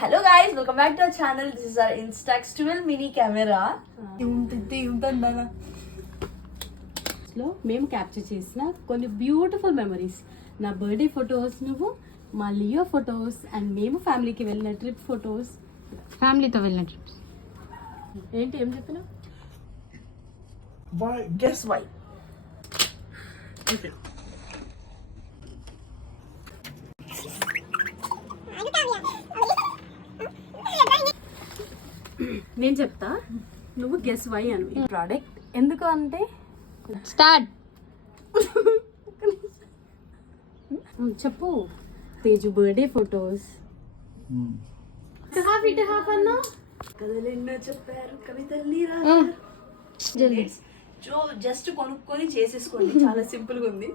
Hello guys, welcome back to our channel. This is our Instax 12 mini camera. లో మేము capture చేసిన కొన్ని beautiful memories, నా birthday photos, నువ్వు మా లియో ఫొటోస్, అండ్ మేము ఫ్యామిలీకి వెళ్ళిన ట్రిప్ ఫొటోస్. ఫ్యామిలీతో వెళ్ళిన ట్రిప్స్. ఏంటి ఏం చెప్పినా? Guess why? నేను చెప్తా, నువ్వు గెస్ వై అను. ఈ ప్రోడక్ట్ ఎందుకు అంటే స్టార్ట్. చెప్పు. Teju birthday photos. Half it half అన్నా. కథలు ఎన్నో చెప్పారు, కవితల్ని జల్దీ. జస్ట్ కొనుక్కొని చేసేసుకోండి, చాలా సింపుల్ గా ఉంది.